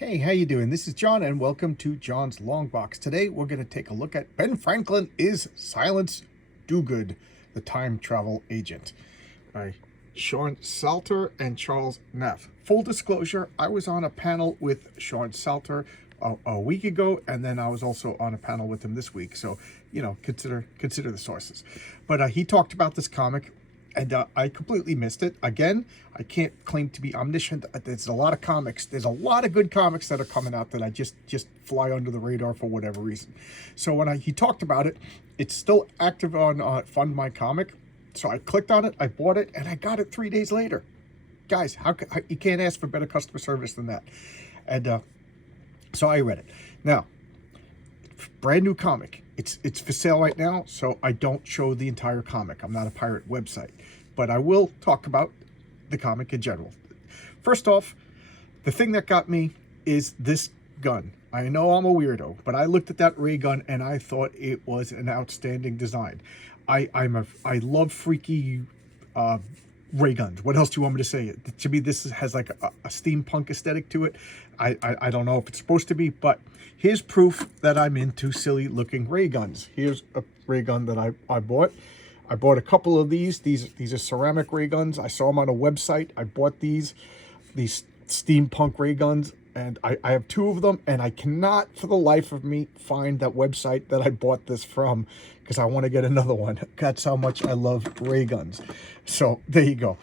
Hey, how you doing? This is John, and welcome to John's Long Box. Today, we're going to take a look at Ben Franklin is Silence Dogood, the Time Travel Agent, by Sean Salter and Charles Neff. Full disclosure, I was on a panel with Sean Salter a week ago, and then I was also on a panel with him this week. So, consider the sources. But he talked about this comic. And I completely missed it. Again, I can't claim to be omniscient. There's a lot of comics. There's a lot of good comics that are coming out that I just fly under the radar for whatever reason. So when he talked about it, it's still active on Fund My Comic. So I clicked on it, I bought it, and I got it 3 days later. Guys, you can't ask for better customer service than that. And so I read it. Now, brand new comic. It's for sale right now, so I don't show the entire comic. I'm not a pirate website, but I will talk about the comic in general. First off, the thing that got me is this gun. I know I'm a weirdo, but I looked at that ray gun and I thought it was an outstanding design. I love freaky ray guns. What else do you want me to say? To me, this has like a steampunk aesthetic to it. I don't know if it's supposed to be, but here's proof that I'm into silly looking ray guns. Here's a ray gun that I bought. I bought a couple of these. These are ceramic ray guns. I saw them on a website. I bought these steampunk ray guns, and I have two of them, and I cannot for the life of me find that website that I bought this from, because I want to get another one. That's how much I love ray guns. So there you go.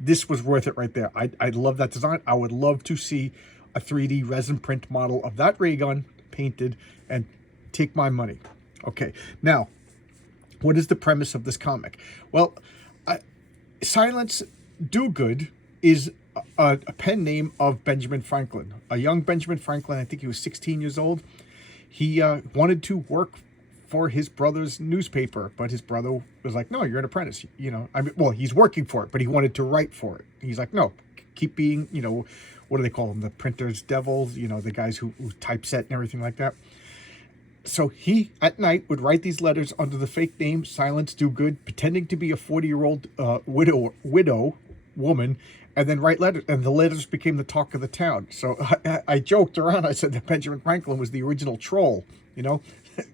This was worth it right there. I love that design. I would love to see a 3D resin print model of that ray gun painted and take my money. Okay, now, what is the premise of this comic? Well, Silence Dogood is a pen name of Benjamin Franklin, a young Benjamin Franklin. I think he was 16 years old. He wanted to work for his brother's newspaper, but his brother was like, no, you're an apprentice. Well, he's working for it, but he wanted to write for it. He's like, no, keep being, what do they call them? The printer's devils, the guys who typeset and everything like that. So he, at night, would write these letters under the fake name Silence Dogood, pretending to be a 40-year-old widow woman, and then write letters, and the letters became the talk of the town. So I joked around. I said that Benjamin Franklin was the original troll,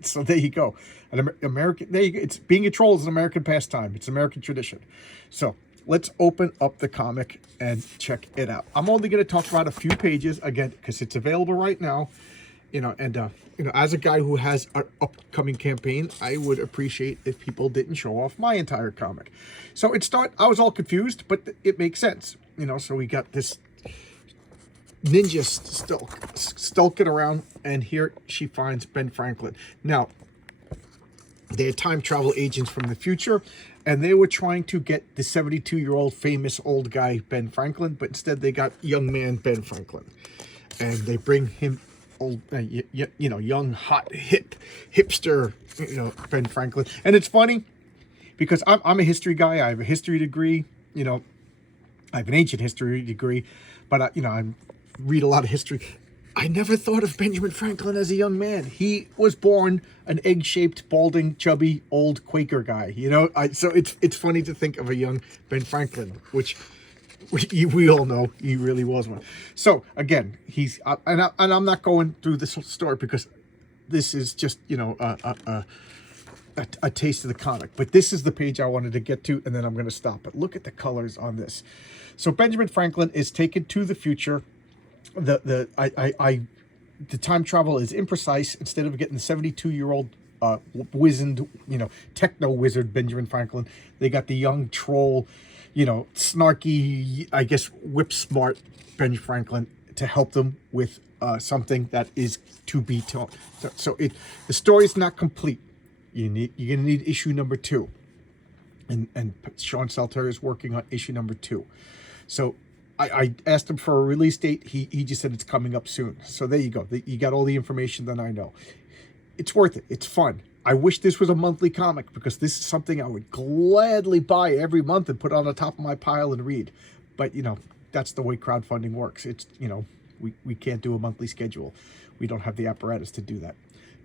So there you go. It's being a troll is an American pastime. It's an American tradition. So let's open up the comic and check it out. I'm only going to talk about a few pages again because it's available right now. As a guy who has an upcoming campaign, I would appreciate if people didn't show off my entire comic. So I was all confused, but it makes sense. So we got this ninja skulking around, and here she finds Ben Franklin. Now, they're time travel agents from the future, and they were trying to get the 72-year-old famous old guy Ben Franklin, but instead they got young man Ben Franklin, and they bring him old, young, hot, hipster, Ben Franklin. And it's funny because I'm a history guy. I have a history degree. I have an ancient history degree, but I read a lot of history. I never thought of Benjamin Franklin as a young man. He was born an egg-shaped, balding, chubby, old Quaker guy. So it's funny to think of a young Ben Franklin, which we all know he really was one. So again, he's and I'm not going through this story because this is just a taste of the comic. But this is the page I wanted to get to, and then I'm going to stop. But look at the colors on this. So Benjamin Franklin is taken to the future. The time travel is imprecise. Instead of getting the 72-year-old wizened, techno wizard Benjamin Franklin, they got the young troll, snarky, I guess, whip smart Ben Franklin to help them with something that is to be told. So the story is not complete. You're gonna need issue number 2, and Sean Salter is working on issue number 2. So I asked him for a release date. He just said it's coming up soon. So there you go. You got all the information that I know. It's worth it. It's fun. I wish this was a monthly comic because this is something I would gladly buy every month and put on the top of my pile and read. But, that's the way crowdfunding works. It's, we can't do a monthly schedule. We don't have the apparatus to do that.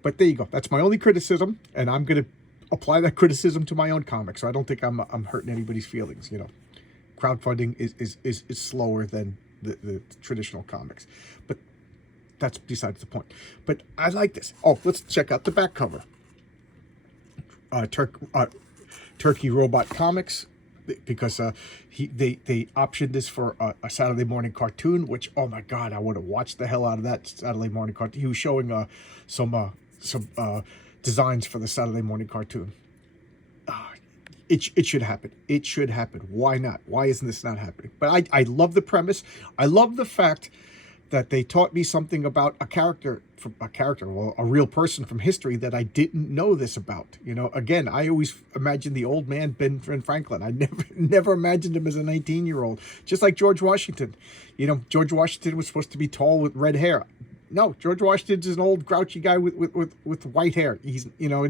But there you go. That's my only criticism, and I'm going to apply that criticism to my own comic. So I don't think I'm hurting anybody's feelings, Crowdfunding is slower than the traditional comics. But that's besides the point. But I like this. Oh, let's check out the back cover. Turkey Robot Comics, because they optioned this for a Saturday morning cartoon, which, oh my God, I would have watched the hell out of that Saturday morning cartoon. He was showing some designs for the Saturday morning cartoon. It should happen. It should happen. Why not? Why isn't this not happening? But I love the premise. I love the fact that they taught me something about well, a real person from history that I didn't know this about. You know, again, I always imagined the old man, Ben Franklin. I never imagined him as a 19-year-old, just like George Washington. You know, George Washington was supposed to be tall with red hair. No, George Washington's an old grouchy guy with white hair. He's, you know,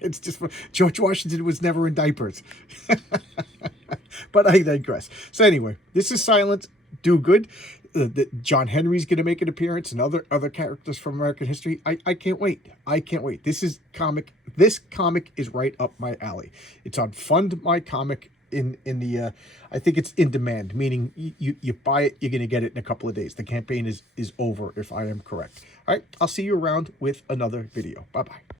it's just, George Washington was never in diapers. But I digress. So anyway, this is Silent Dogood. John Henry's going to make an appearance, and other characters from American history. I can't wait. I can't wait. This comic is right up my alley. It's on Fund My Comic in the I think it's in demand, meaning you buy it, you're going to get it in a couple of days. The campaign is over, if I am correct. All right, I'll see you around with another video. Bye bye.